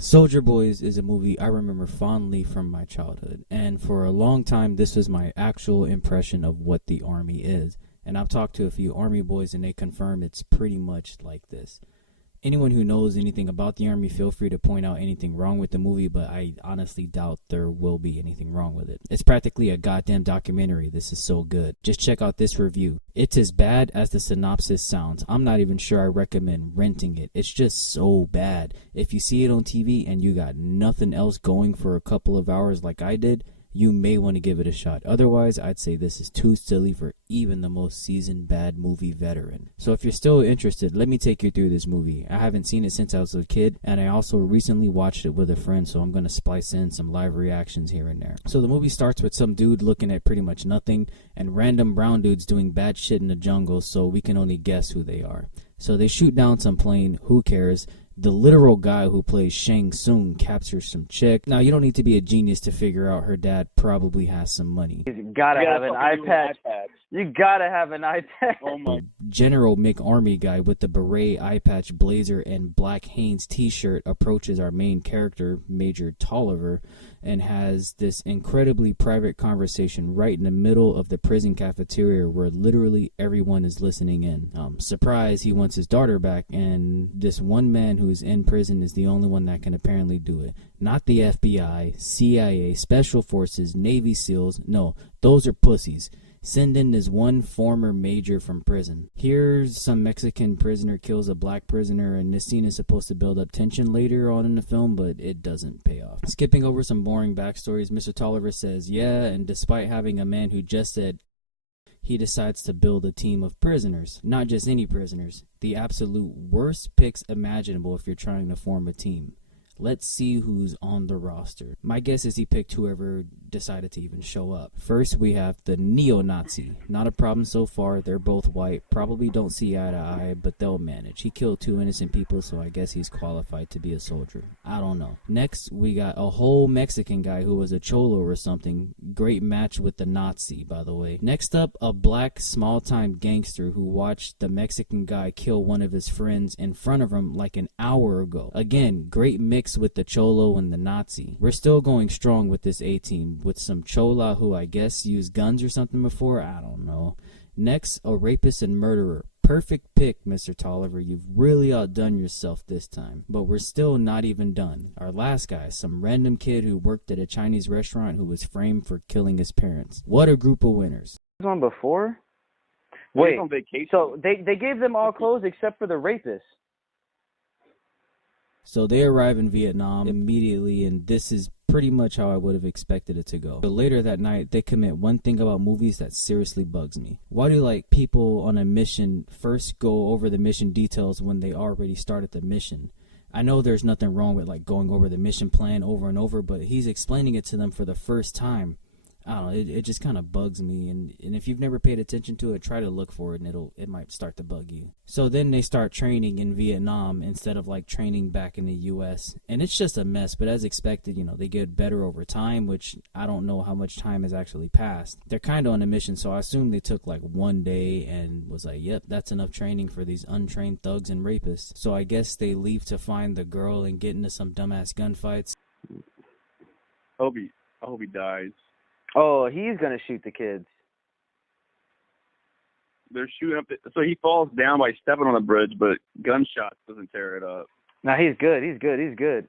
Soldier Boys is a movie I remember fondly from my childhood, and for a long time this was my actual impression of what the Army is. And I've talked to a few Army boys and they confirm it's pretty much like this. Anyone who knows anything about the Army, feel free to point out anything wrong with the movie, but I honestly doubt there will be anything wrong with it. It's practically a goddamn documentary. This is so good. Just check out this review. It's as bad as the synopsis sounds. I'm not even sure I recommend renting it. It's just so bad. If you see it on TV and you got nothing else going for a couple of hours like I did, you may want to give it a shot. Otherwise, I'd say this is too silly for even the most seasoned bad movie veteran. So if you're still interested, let me take you through this movie. I haven't seen it since I was a kid, and I also recently watched it with a friend, so I'm going to splice in some live reactions here and there. So the movie starts with some dude looking at pretty much nothing, and random brown dudes doing bad shit in the jungle, so we can only guess who they are. So they shoot down some plane, who cares? The literal guy who plays Shang Tsung captures some chick. Now, you don't need to be a genius to figure out her dad probably has some money. You gotta have an iPad. You gotta have an iPad. Oh my. General McArmy guy with the beret, eye patch, blazer, and black Hanes t-shirt approaches our main character, Major Tolliver, and has this incredibly private conversation right in the middle of the prison cafeteria where literally everyone is listening in. Surprise, he wants his daughter back, and this one man who's in prison is the only one that can apparently do it. Not the FBI, CIA, Special Forces, Navy SEALs. No, those are pussies. Send in this one former major from prison. Here's some Mexican prisoner kills a black prisoner, and this scene is supposed to build up tension later on in the film, but it doesn't pay off. Skipping over some boring backstories, Mr. Tolliver says, yeah, and despite having a man who just said he decides to build a team of prisoners. Not just any prisoners. The absolute worst picks imaginable if you're trying to form a team. Let's see who's on the roster. My guess is he picked whoever decided to even show up. First, we have the neo-Nazi. Not a problem so far. They're both white. Probably don't see eye to eye, but they'll manage. He killed 2 innocent people, so I guess he's qualified to be a soldier. I don't know. Next, we got a whole Mexican guy who was a cholo or something. Great match with the Nazi, by the way. Next up, a black small-time gangster who watched the Mexican guy kill one of his friends in front of him like an hour ago. Again, great mix with the cholo and the Nazi. We're still going strong with this A-team, with some chola who I guess used guns or something before. I don't know. Next, a rapist and murderer. Perfect pick, Mr. Tolliver. You've really outdone yourself this time. But we're still not even done. Our last guy, some random kid who worked at a Chinese restaurant who was framed for killing his parents. What a group of winners. One before? Wait, on vacation. so they gave them all clothes except for the rapist. So they arrive in Vietnam immediately, and this is pretty much how I would have expected it to go. But later that night, they commit one thing about movies that seriously bugs me. Why do like people on a mission first go over the mission details when they already started the mission? I know there's nothing wrong with like going over the mission plan over and over, but he's explaining it to them for the first time. I don't know, it just kind of bugs me, and if you've never paid attention to it, try to look for it, and it might start to bug you. So then they start training in Vietnam instead of like training back in the U.S., and it's just a mess, but as expected, they get better over time, which I don't know how much time has actually passed. They're kind of on a mission, so I assume they took like one day and was like, yep, that's enough training for these untrained thugs and rapists. So I guess they leave to find the girl and get into some dumbass gunfights. I hope he dies. Oh, he's gonna shoot the kids. They're shooting up. So he falls down by stepping on the bridge, but gunshots doesn't tear it up. Nah, he's good. He's good.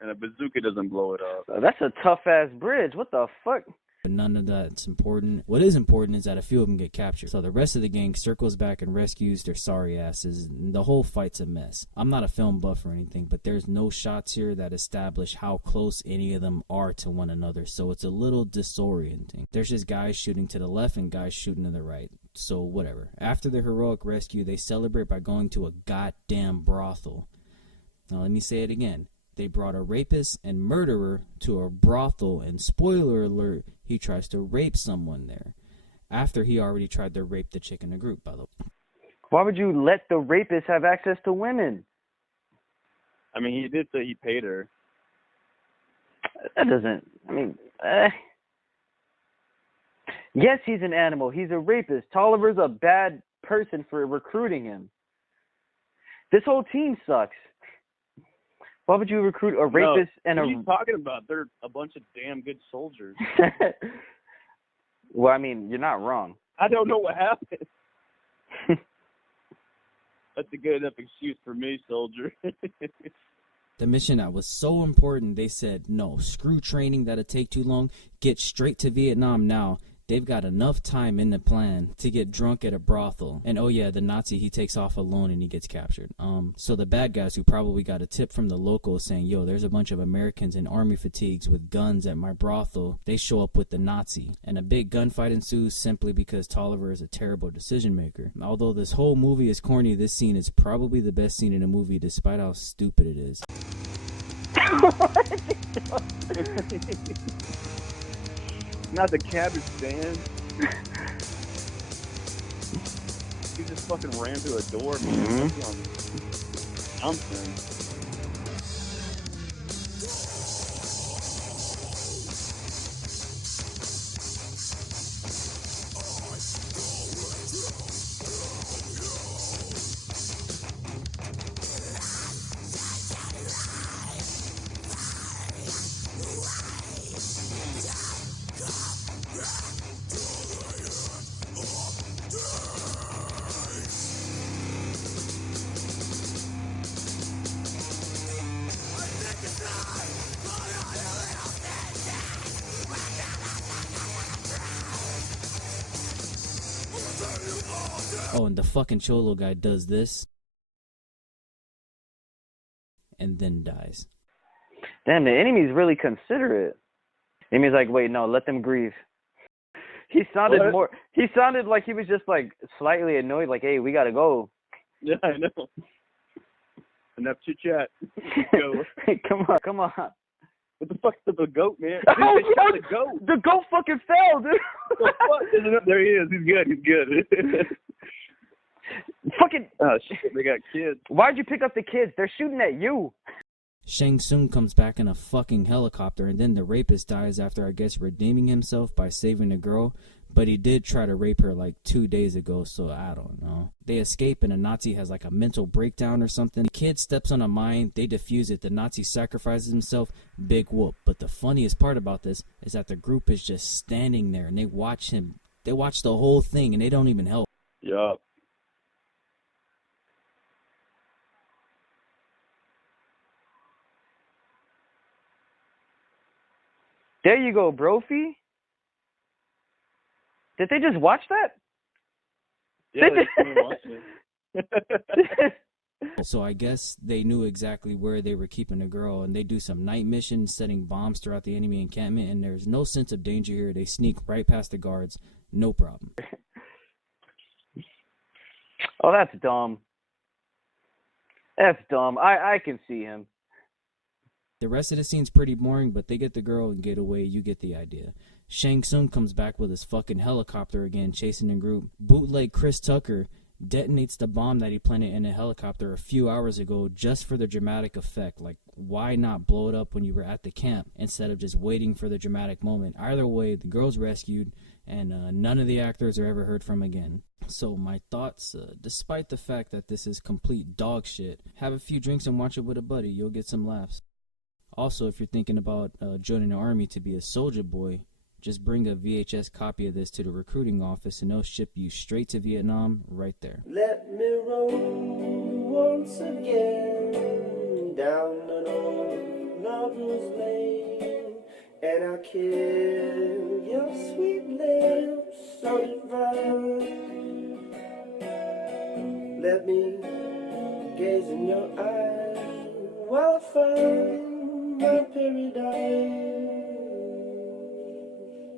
And a bazooka doesn't blow it up. That's a tough-ass bridge. What the fuck? But none of that's important. What is important is that a few of them get captured. So the rest of the gang circles back and rescues their sorry asses. And the whole fight's a mess. I'm not a film buff or anything, but there's no shots here that establish how close any of them are to one another. So it's a little disorienting. There's just guys shooting to the left and guys shooting to the right. So whatever. After the heroic rescue, they celebrate by going to a goddamn brothel. Now let me say it again. They brought a rapist and murderer to a brothel, and spoiler alert, he tries to rape someone there. After he already tried to rape the chick in the group, by the way. Why would you let the rapist have access to women? I mean, he did say he paid her. That doesn't, Yes, he's an animal. He's a rapist. Tolliver's a bad person for recruiting him. This whole team sucks. Why would you recruit a rapist and what a... are you talking about? They're a bunch of damn good soldiers. Well, I mean, you're not wrong. I don't know what happened. That's a good enough excuse for me, soldier. The mission that was so important, they said, no, screw training, that'll take too long. Get straight to Vietnam now. They've got enough time in the plan to get drunk at a brothel. And oh yeah, the Nazi, he takes off alone and he gets captured. So the bad guys who probably got a tip from the locals saying, yo, there's a bunch of Americans in army fatigues with guns at my brothel. They show up with the Nazi. And a big gunfight ensues simply because Tolliver is a terrible decision maker. Although this whole movie is corny, this scene is probably the best scene in a movie despite how stupid it is. Not the cabbage stand. He just fucking ran through a door, man. Something. Oh, and the fucking Cholo guy does this and then dies. Damn, the enemy's really considerate. The enemy's like, wait, no, let them grieve. He sounded he sounded like he was just like slightly annoyed, like, hey, we gotta go. Yeah, I know. Enough chit chat. Go. Hey, come on. What the fuck's up with the goat, man? Oh, They shot the goat. The goat fucking fell, dude. What the fuck? There he is. He's good. Fucking. Oh shit, they got kids. Why'd you pick up the kids? They're shooting at you. Shang Tsung comes back in a fucking helicopter, and then the rapist dies after, I guess, redeeming himself by saving the girl. But he did try to rape her like 2 days ago, so I don't know. They escape and a Nazi has like a mental breakdown or something. The kid steps on a mine, they defuse it, the Nazi sacrifices himself, big whoop. But the funniest part about this is that the group is just standing there and they watch him. They watch the whole thing and they don't even help. Yup. There you go, Brophy. Did they just watch that? Yeah, they watching. So I guess they knew exactly where they were keeping the girl, and they do some night missions, setting bombs throughout the enemy encampment, and there's no sense of danger here. They sneak right past the guards, no problem. Oh, that's dumb. That's dumb. I can see him. The rest of the scene's pretty boring, but they get the girl and get away. You get the idea. Shang Tsung comes back with his fucking helicopter again, chasing the group. Bootleg Chris Tucker detonates the bomb that he planted in a helicopter a few hours ago just for the dramatic effect. Like, why not blow it up when you were at the camp instead of just waiting for the dramatic moment? Either way, the girl's rescued, and none of the actors are ever heard from again. So my thoughts, despite the fact that this is complete dog shit, have a few drinks and watch it with a buddy. You'll get some laughs. Also, if you're thinking about joining the army to be a soldier boy, just bring a VHS copy of this to the recruiting office and they'll ship you straight to Vietnam right there. Let me roll once again down an old lover's lane, and I'll kill your sweet lips so divine. Let me gaze in your eyes while I find my paradise.